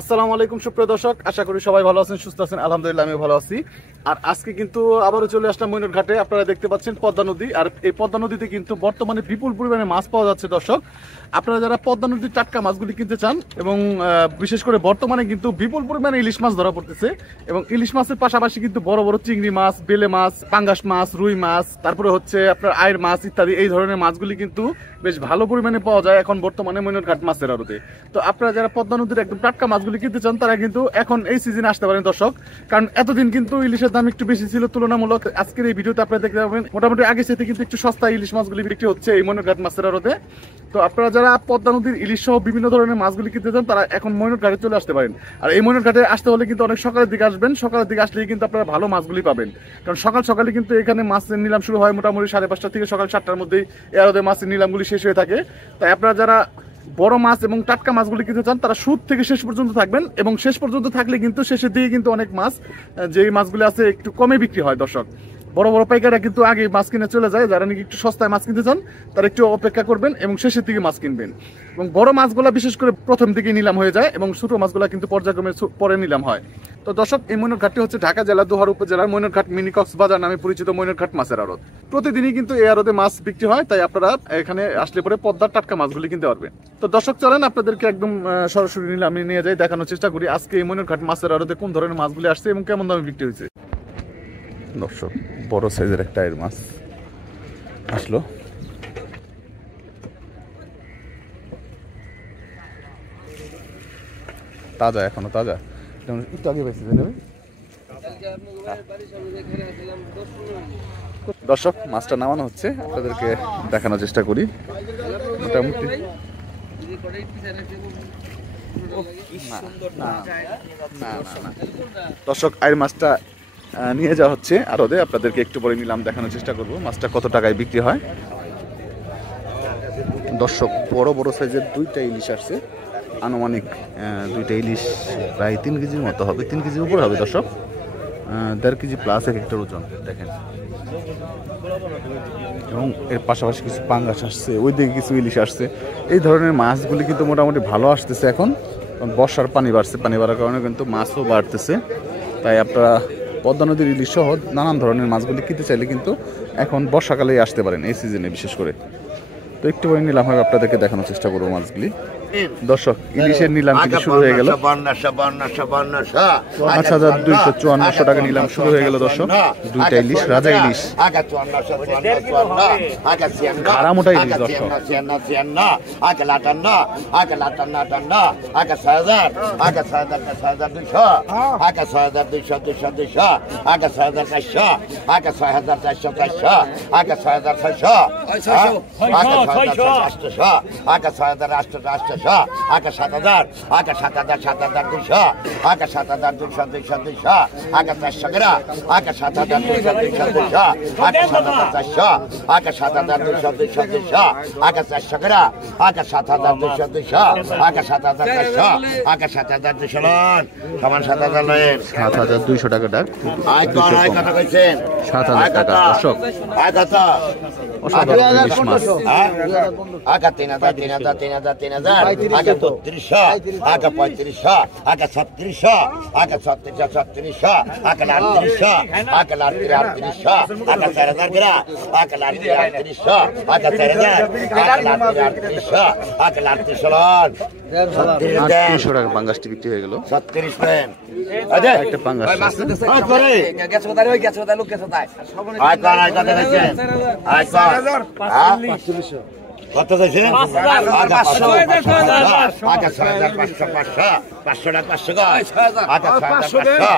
আসসালামু আলাইকুম সুপ্রিয় দর্শক, আশা করি সবাই ভালো আছেন, সুস্থ আছেন। আলহামদুলিল্লাহ আমিও ভালো আছি। আর আজকে কিন্তু আবারও চলে আসলাম মইনুর ঘাটে। আপনারা দেখতে পাচ্ছেন পদ্মা নদী, আর এই পদ্মা নদীতে কিন্তু বর্তমানে বিপুল পরিমাণে মাছ পাওয়া যাচ্ছে। দর্শক, আপনারা যারা পদ্মা নদীর টাটকা মাছগুলি কিনতে চান, এবং বিশেষ করে বর্তমানে কিন্তু বিপুল পরিমাণে ইলিশ মাছ ধরা পড়তেছে, এবং ইলিশ মাছের পাশাপাশি কিন্তু বড় বড় চিংড়ি মাছ, বেলে মাছ, পাঙ্গাস মাছ, রুই মাছ, তারপরে হচ্ছে আপনার আয়ের মাছ ইত্যাদি এই ধরনের মাছগুলি কিন্তু বেশ ভালো পরিমাণে পাওয়া যায় এখন বর্তমানে মইনুর ঘাট মাছের আড়তে। তো আপনারা যারা পদ্মা নদীর একদম টাটকা মাছগুলি কিনতে চান, তারা কিন্তু এখন এই সিজনে আসতে পারেন দর্শক। কারণ এতদিন কিন্তু ইলিশের দাম একটু বেশি ছিল তুলনামূলক। আজকের এই ভিডিওতে আপনারা দেখতে পাবেন মোটামুটি আগে সাথে কিন্তু একটু সস্তা ইলিশ মাছগুলি বিক্রি হচ্ছে এই মইনুর ঘাট মাছের আড়তে। তো আপনারা যারা পদ্মা নদীর ইলিশ সহ বিভিন্ন ধরনের মাছগুলি কিনতে চান, তারা এখন মইনুর ঘাটে চলে আসতে পারেন। আর এই মইনুর ঘাটে আসতে হলে কিন্তু অনেক সকালের দিকে আসবেন। সকালের দিকে আসলেই কিন্তু আপনারা ভালো মাছগুলি পাবেন, কারণ সকাল সকালে কিন্তু এখানে মাছের নিলাম শুরু হয় মোটামুটি 5:30 থেকে সকাল 7টার মধ্যেই এর আড়তে মাছের নিলামগুলি শেষ হয়ে থাকে। তাই আপনারা যারা বড় মাছ এবং টাটকা মাছগুলি কিনতে চান, তারা শুরু থেকে শেষ পর্যন্ত থাকবেন, এবং শেষ পর্যন্ত থাকলে কিন্তু শেষের দিকে কিন্তু অনেক মাছ, যেই মাছগুলি আছে একটু কমে বিক্রি হয় দর্শক। বড় বড় পাইকাররা কিন্তু আগে মাছ কিনে চলে যায়। যারা নাকি একটু সস্তায় মাছ কিনতে চান, তারা একটু অপেক্ষা করবেন এবং শেষের দিকে মাছ কিনবেন। এবং বড় মাছগুলো বিশেষ করে প্রথম দিকে নিলাম হয়ে যায়, এবং ছোট মাছগুলো কিন্তু পর্যায়ক্রমে পরে নিলাম হয়। তো দর্শক, এই মইনুর ঘাটটি হচ্ছে ঢাকা জেলা দোহার উপজেলার মইনুর ঘাট মিনি কক্সবাজার নামে পরিচিত মইনুর ঘাট মাছের আড়ত। প্রতিদিনই কিন্তু এই আড়তে মাছ বিক্রি হয়, তাই আপনারা এখানে আসলে পরে পদ্মার টাটকা মাছগুলি কিনতে পারবেন। তো দর্শক, চলেন আপনাদেরকে একদম সরাসরি নিলামে নিয়ে যাই, দেখানোর চেষ্টা করি আজকে এই মইনুর ঘাট মাছের আড়তে কোন ধরনের মাছগুলি আসছে এবং কেমন দামে বিক্রি হয়েছে। দর্শক, বড় সাইজের একটা আয়ের মাছ আসলো। তাজা, এখনো তাজা, একটু আগে পাইছি। দর্শক, মাছটা নামানো হচ্ছে, আপনাদেরকে দেখানোর চেষ্টা করি। মোটামুটি দর্শক, আয়ের মাছটা নিয়ে যাওয়া হচ্ছে আরদে। আপনাদেরকে একটু পরে নিলাম দেখানোর চেষ্টা করব মাছটা কত টাকায় বিক্রি হয়। দর্শক, বড় বড় সাইজের দুইটা ইলিশ আসছে, আনুমানিক দুইটা ইলিশ প্রায় 3 কেজির মতো হবে, 3 কেজির উপর হবে দর্শক, 1.5 কেজি প্লাস এক একটা ওজন দেখেন। এবং এর পাশাপাশি কিছু পাঙ্গাস আসছে, ওই দিকে কিছু ইলিশ আসছে। এই ধরনের মাছগুলি কিন্তু মোটামুটি ভালো আসতেছে এখন, বর্ষার পানি বাড়ছে, পানি বাড়ার কারণে কিন্তু মাছও বাড়তেছে। তাই আপনারা পদ্মা নদীর ইলিশ সহ নানান ধরনের মাছগুলি কিনতে চাইলে কিন্তু এখন বর্ষাকালেই আসতে পারেন, এই সিজনে বিশেষ করে। তো একটু করে নিলাম হয় আপনাদেরকে দেখানোর চেষ্টা করবো মাছগুলি। দর্শক, ইলিশের নিলাম কিন্তু শুরু হয়ে গেল। 5,254 টাকা নিলাম শুরু হয়ে গেল দর্শক। দুইটা ইলিশ, রাজা ইলিশ, খাড়া মোটা ইলিশ দর্শক। 7,000, 7,200, 7,200, 400 গ্রা, 7,200, 7,400, 7,200, 400 গ্রা, 7,200, 7,400, সমান 7,000, 7,200 টাকা ডাক, 7,000 টাকা দর্শক। অসাধারণ ইলিশ মাছ। 3,000, 3,000, 3,000, 35,000, 36,000, 36,000, 38,000, 4,000 গ্রা, 4,000, 3,800 টাকা পাঙ্গাসটি বিক্রি হয়ে গেল। 36 একটা পাঙ্গাস কত দিয়েছে? 5,500, 5,500, 500 টাকা 500 গজ, 5,500,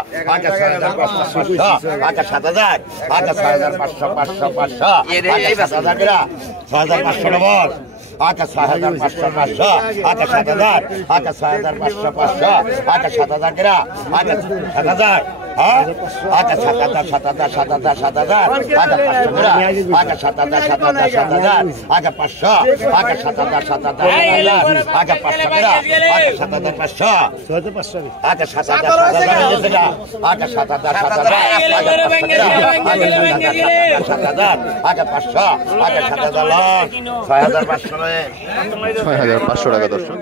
7,000, 5,500, 7,000 গ্রা, 6,500 ডবল, 6,500, 7,000, 6,500, 7,000 গ্রা, 7,000, 7,000, 7,000, 7,000, 7,000, 500 গ্রা, 7,000, 7,000, 7,000, 500, 7,000, 7,000, 500 গ্রা, 7,500, 6,500 টাকা দর্শক।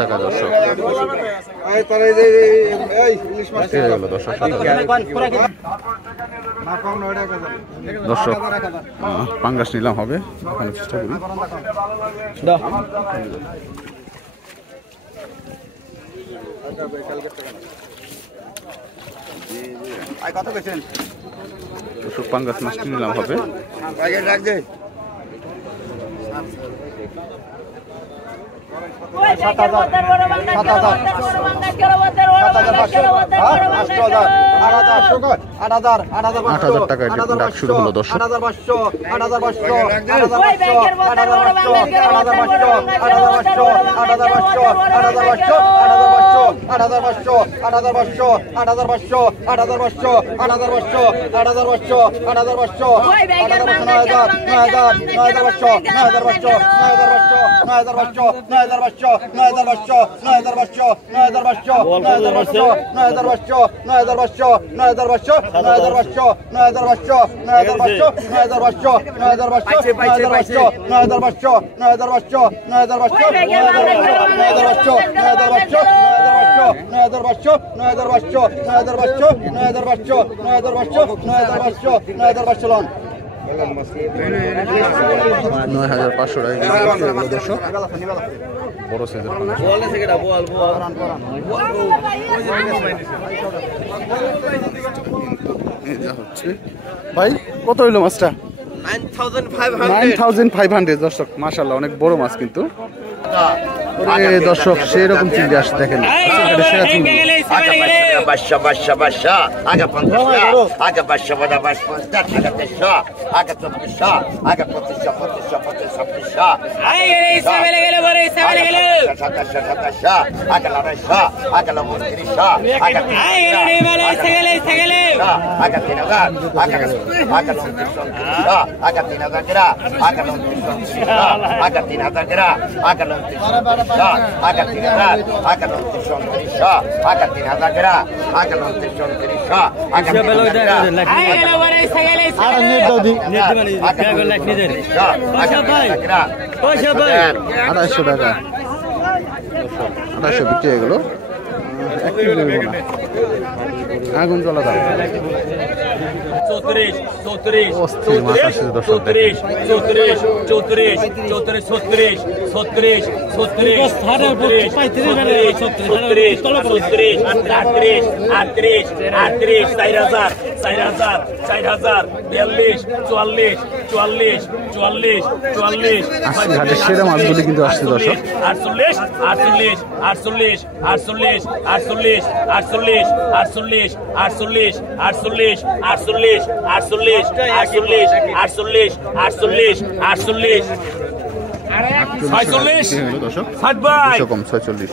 টাকা দর্শক। দর্শক পাঙ্গাস নিলাম হবে, চেষ্টা করি। দর্শক পাঙ্গাস মাছটি নিলাম হবে। টাকা শুরু হলো দর্শক। ভাই কত হইলো মাছটা? 9500 দর্শক। মাশাআল্লাহ অনেক বড় মাছ কিন্তু দর্শক, সেরকম চিংড়ি আসছে দেখেন। বিক্রি হয়ে গেল। আগুন জ্বলা দাও। 34 34 34 34 34 34 34 36 37 37 সেরা মাছগুলি কিন্তু আসছে দর্শক। 48 48 48 48 48 48 48 48 48 48 48 48 48 48 দর্শক। 46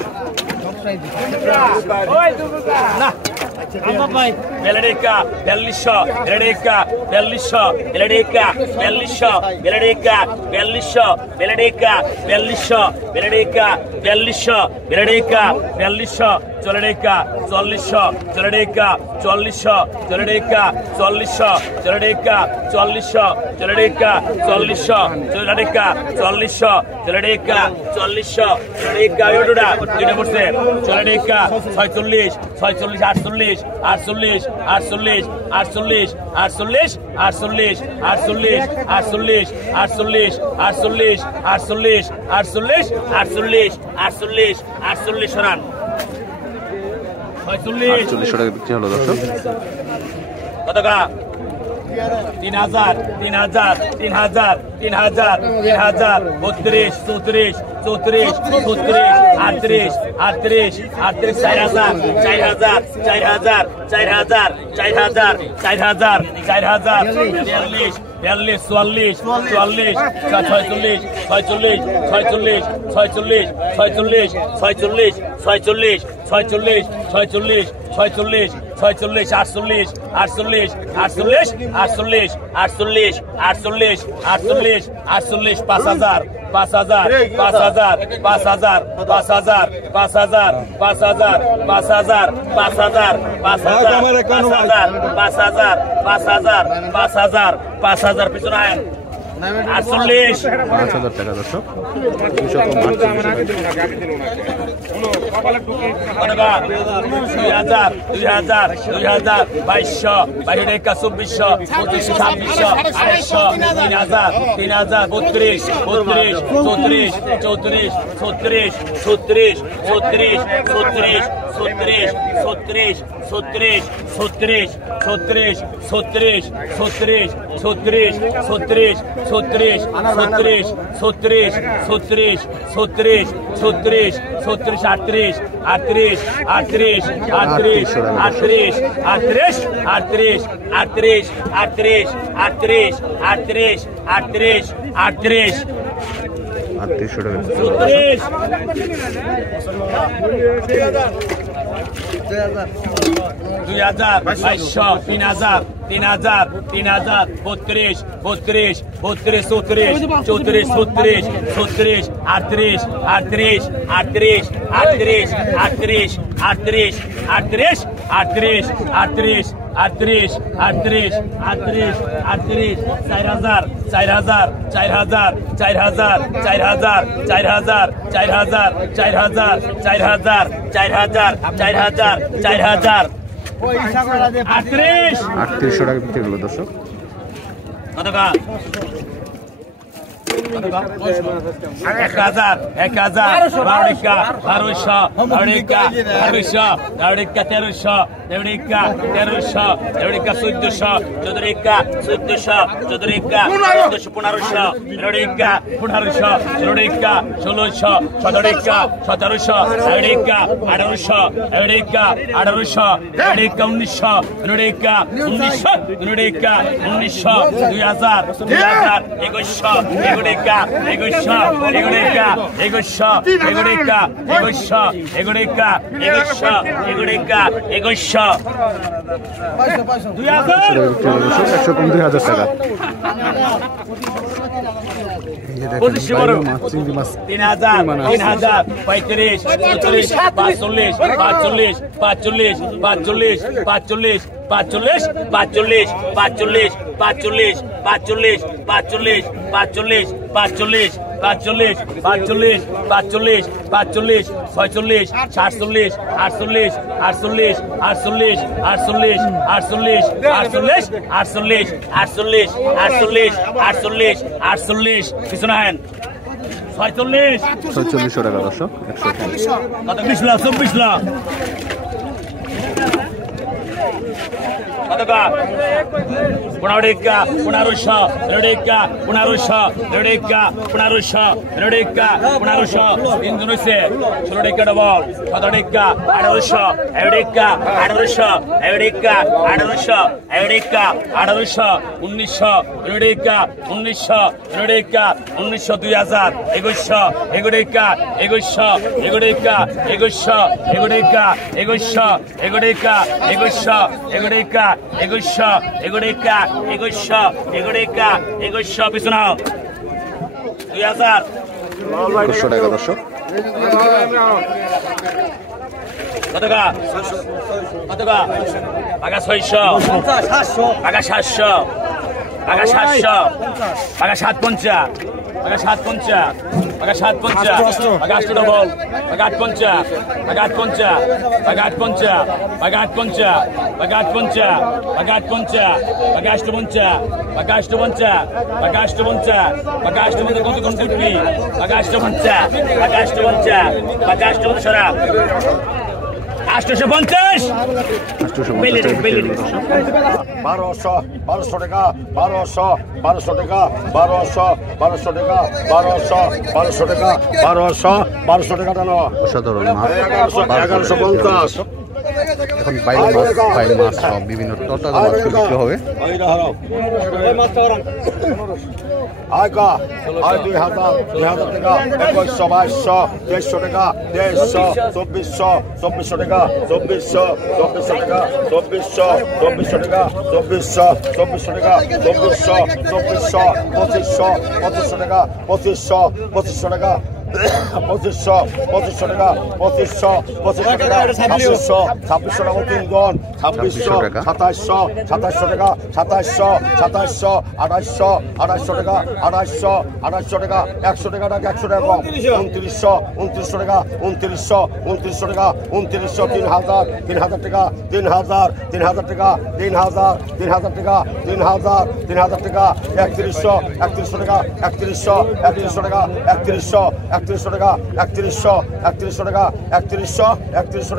Beledica, Belisha, Beledica, 4200 বেলেডেকা 4200 বেলেডেকা 4200 বেলেডেকা 4200 বেলেডেকা 4200 বেলেডেকা 4200 চলেডেকা 4400 চলেডেকা 4400 চলেডেকা 4400 চলেডেকা 4400 চলেডেকা 4400 চলেডেকা 4400 চলেডেকা 4400 চলেডেকা ইউডুডা এটা পড়ছে চলেডেকা 46 46 48 48 48 48 48 48 48 48 48 48 48 48 48 48 48 সরান 48 টাকা বিক্রি হলো দর্শক। কত টাকা 3000 3000 3000 3000 3000 32 34 34 34 38 38 38 4000 4000 4000 4000 4000 4000 4000 42 42 44 44 46 46 46 46 46 46 46 46 46 46 46 48 48 48 48 48 48 48 5000 5000 5000 5000 5000 5000 5000 5000 5000 5000 5000 5000 5000 পিছনে আয়েন 48 5000 টাকা দর্শক। 2000 2200 2200 2400 2500 2600 3000 32 34 34 34 36 37 36 37 37 37 37 37 37 37 37 37 37 37 37 37 37 37 37 38 38 38 38 38 38 38 38 38 38 38 38 2000 2200 3000 3000 3000 32 32 32 34 34 37 38 38 38 38 38 38 38 38 38 38 38 38 38 4000 4000 4000 4000 4000 4000 4000 4000 4000 4000 4000 4000 38 3800 টাকা বিক্রি হলো দর্শক। কত টাকা 1000 বারোডিকা 1200 বারোডিকা 1200 বারোডিকা 1300 দেবডিকা 1300 দেবডিকা 1400 চৌধুরীকা 1400 চৌধুরীকা 1500 দেবডিকা 1500 দেবডিকা 1600 সদডিকা 1700 দেবডিকা 1800 দেবডিকা 1800 দেবডিকা 1900 দেবডিকা 1900 দেবডিকা 1900 2000 2000 2100 এগুড়িকা 2100 এগুড়িকা 2100 এগুড়িকা 2100 এগুড়িকা 2100 এগুড়িকা 2100 2000 120,000 টাকা। 3000 3000 35 35 45 45 45 45 45 45 45 45 45 45 45 45 45 45 45 45 45 46 47 48 48 48 48 48 48 48 48 48 48 পিছনে আহেন 46 4600 টাকা দর্শক। 120 লাখ 24 লাখ কত টাকা 15 1500 15 1500 1500 1500 তিনজন হয়েছে 16 টাকা ডবল 17 টাকা 1800 18 1800 18 1800 1900 1900 1900 2000 2100 এগুড়িকা 2100 এগুড়িকা 2100 এগুড়িকা 2100 এগুড়িকা 2100 এগুড়িকা 2100 এগুড়িকা 2100 পিছনে 2000 2100 টাকা দর্শক। কত টাকা টাকা 600 টাকা 700 টাকা 700 টাকা 750 টাকা 750 টাকা 750 টাকা 8 ডবল টাকা 850 টাকা 850 টাকা 850 টাকা 850 টাকা 850 টাকা 850 টাকা 850 টাকা 850 টাকা 850 টাকা 850 কত কোন করবি টাকা 850 টাকা 850 টাকা 850 সরা 850 1200 টাকা 1200 টাকা 1200 টাকা 1200 টাকা টানো অসাধারণ মাছ। 1150 এখন বাইল মাছ সব বিভিন্ন তরতাজা মাছ বিক্রি হবে। আয়কা আয় 2000 টাকা 2100 2200 টাকা 2300 2400 টাকা 2400 টাকা 2400 টাকা 2400 টাকা 2500 2500 টাকা 2500 টাকা 2500 টাকা 2500 টাকা 2600 টাকা 3 জন 2600 2700 টাকা 2700 2800 টাকা 2800 টাকা 100 টাকা 100 টাকা কম 2900 টাকা 2900 টাকা 3000 টাকা 3000 টাকা 3000 টাকা 3100 টাকা 3100 টাকা 3100 টাকা 3100 টাকা 3100 টাকা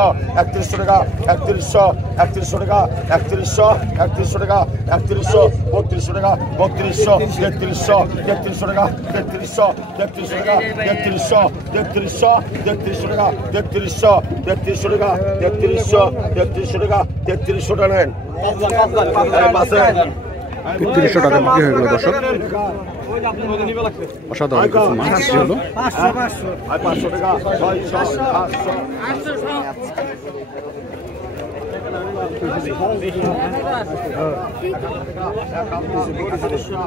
3100 টাকা 3100 টাকা 3100 টাকা 3100 টাকা 3100 3200 টাকা 3200 3300 টাকা 3300 টাকা 3300 টাকা 3300 টাকা 3300 টাকা নেন 3300 টাকা বিক্রি হয়ে গেল দর্শক। অসাধারণ কিছু মাছ হলো। 500 টাকা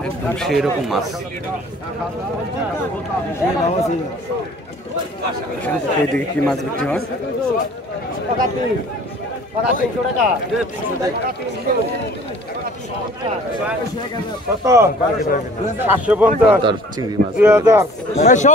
একদম সেই রকম মাছ। এইদিকে কি মাছ বিক্রি হয়? চিংড়ি মাছ 2700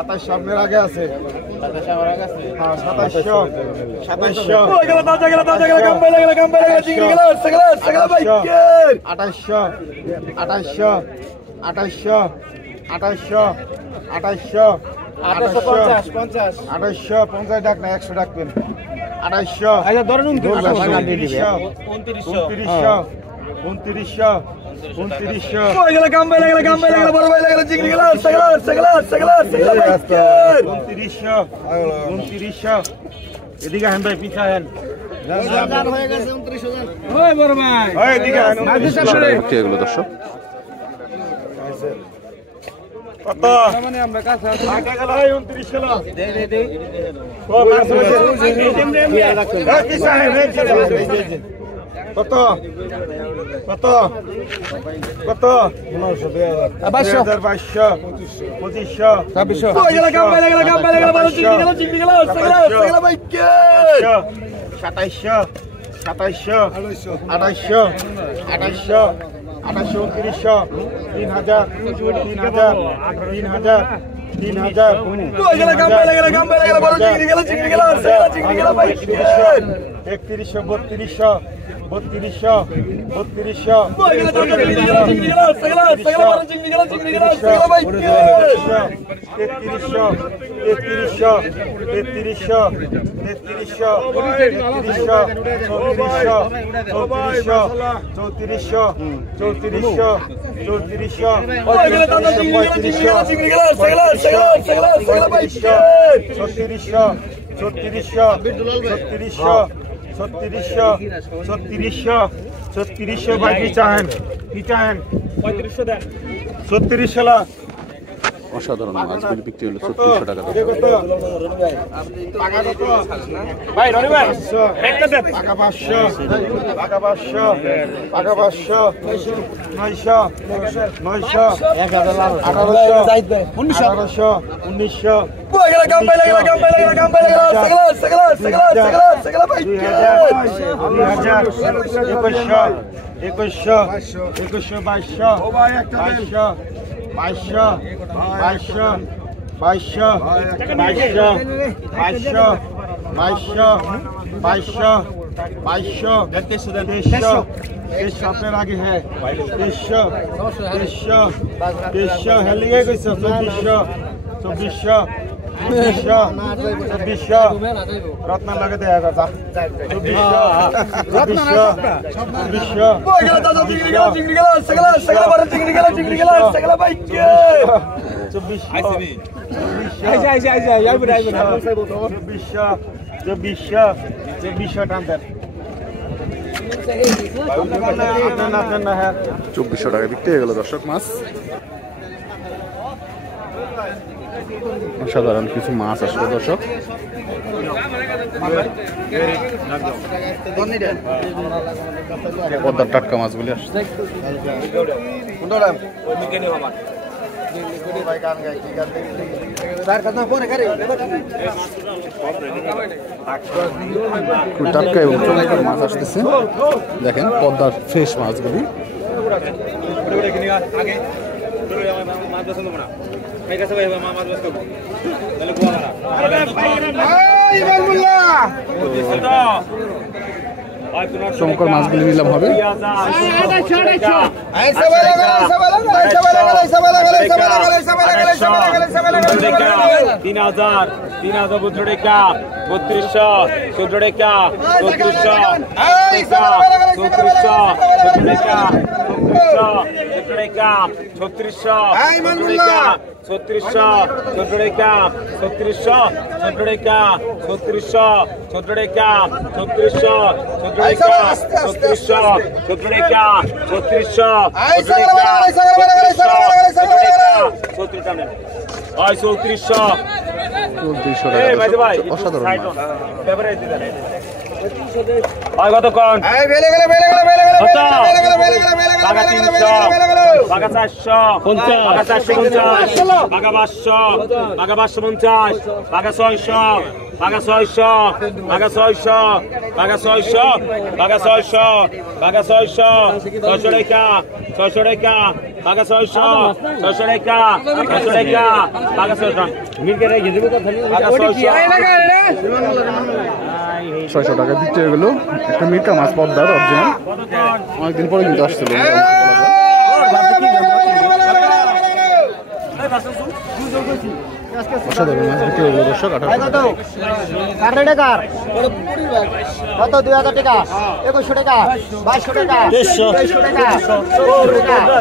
আপনার আগে আছে 2700 2850 ডাক না 100 ডাকবেন 2800 ধরেন 2900 এদিকে হেন ভাই পিছা হেন এগুলো দর্শক। কত মানে আমরা কাছে 29 কত কত কত 2200 2500 3400 ছত্রিশশো ছত্রিশশো ছত্রিশশো ছত্রিশশো ভাই কি চাহেন 3600 লাখ অসাধারণ মাছগুলি বিক্রি হলো 3600 টাকা দর্শক। ভাই রনি ভাই একটা দেন টাকা 500 টাকা 500 টাকা 500 900 900 1800 1900 আপনার আগে হ্যাঁ 2300 হেলিয়ে গেছে 2400 রত্না লাগে দেয়া কথা 2400 টান দেন 2400 টাকা বিক্রি হয়ে গেল দর্শক মাছ। অসাধারণ কিছু মাছ আসলো দর্শক। পদ্মার টাটকা মাছগুলি আসছে। খুব টাটকা এবং চমৎকার মাছ আসতেছে। দেখেন পদ্মার ফ্রেশ মাছগুলি। চমৎকার মাছগুলি নিলাম হবে। 3000 টাকা 3200 14 টাকা 3400 অসাধারণ কতক্ষণ টাকা 300 টাকা 400 টাকা 450 টাকা 500 টাকা 550 টাকা 600 টাকা 600 টাকা 600 টাকা 600 টাকা 600 টাকা 600 600 টাকা 600 টাকা টাকা 600 600 টাকা 600 টাকা টাকা 600 মিলকে রেখে দেব কথা টাকা 600 টাকা বিক্রি হয়ে গেল একটা মিরকা মাছ পদ্মার অরিজিনাল। অনেকদিন পরে কিন্তু আসছিল। অসাধারণ মাছ বিক্রি হয়ে গেল দর্শক। 1800 টাকা কত 2000 টাকা 2100 টাকা 2200 টাকা 2300 টাকা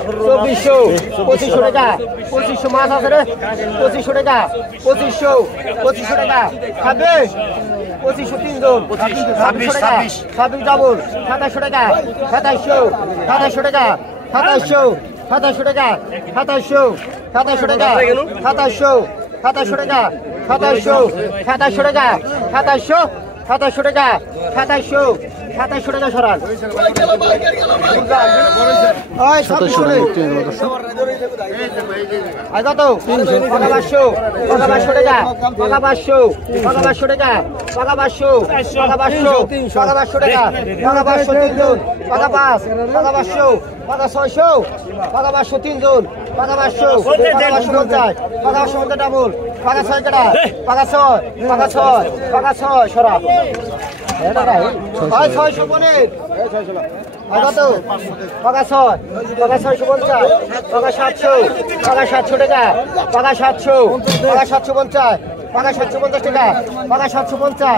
2400 2500 টাকা 2500 মাছ আছে রে 2500 টাকা 2500 টাকা 26 2500 তিনজন 26 ডাবল 2700 টাকা 2700 টাকা 2700 টাকা 2700 টাকা 2700 টাকা 2700 টাকা 2700 টাকা 2700 টাকা 2700 টাকা সরান 2700 টাকা বিক্রি হয়ে গেল দর্শক। আর কত 500 টাকা 500 টাকা 500 টাকা 500 তিনজন 500 তিনজন 550 ডাবল 6 কাটা 6 সরা 600 পনের কত 650 700 টাকা 750 টাকা 750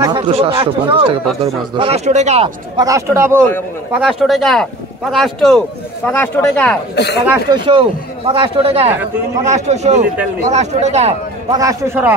মাত্র 750 টাকা পদ্মার মাছ দর্শক। 500 টাকা 500 ডাবল 500 টাকা 500 টাকা 500 টাকা 500 টাকা 500 সরা